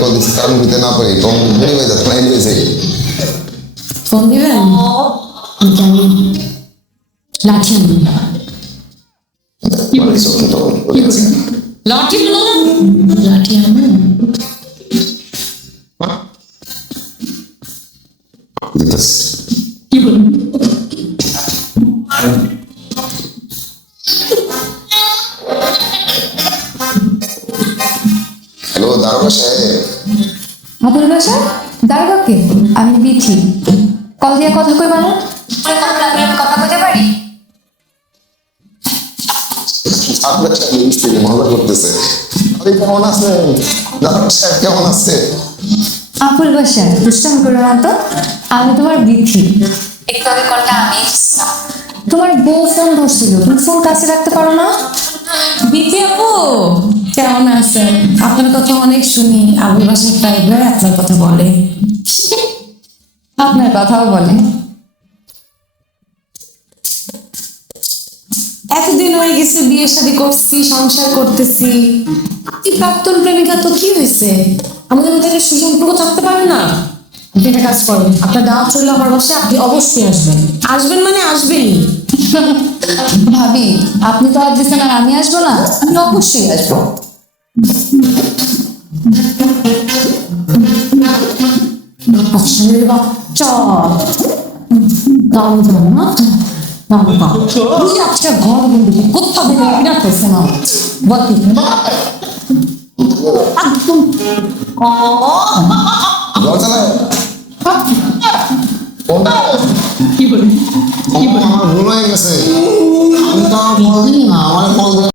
Call দিচ্ছি কারণ দিতে না পারি তখন ঘুরে হয়ে যাচ্ছে লাইন হয়ে যায়। ফোন দিবেন? জানি লাঠি আনুন। লাঠি লাঠি আনুন। কি বলুন? হ্যালো দারোগা সাহেব। আবুল বাসার দারোগাকে আমি বিথি কল দিয়ে কথা কই মানে কথা কইতে পারি। আপনার সাথে মিস্ত্রি মজা করতেছে। আপনি কেমন আছেন? দারোগা সাহেব কেমন আছে? আবুল বাসার দুষ্টাম করো না তো, আমি তোমার বিথি। একটু আগে কলটা আমি তোমার বউ ফোন ধরছিল, তুমি ফোন কাছে রাখতে পারো না? বিথি আপু কেমন আছেন? আপনার কথা অনেক শুনি, আবুল বাসার প্রায় আপনার কথা বলে। আপনার কথাও বলে। এতদিন হয়ে গেছে বিয়ে শাদী করছি, সংসার করতেছি, আপনি প্রাক্তন প্রেমিকা তো কি হয়েছে? আমাদের মধ্যে একটা সুসম্পর্ক থাকতে পারে না? আপনি একটা কাজ করেন, আপনার দাওয়াত চললে আমার বাসায়, আপনি অবশ্যই আসবেন। আসবেন মানে আসবেনই। ভাবি আপনি তো আজ দিচ্ছেন আর আমি আসবো না? আমি অবশ্যই আসবো। আসলে বাচ্চা দাম দাম না দাম দাম আজকে ঘর বন্ধু কোথা থেকে বিরাট করছে না বাকি একদম দরজা নাই। কি বলি আমার ভুল হয়ে গেছে। আমি তো আমার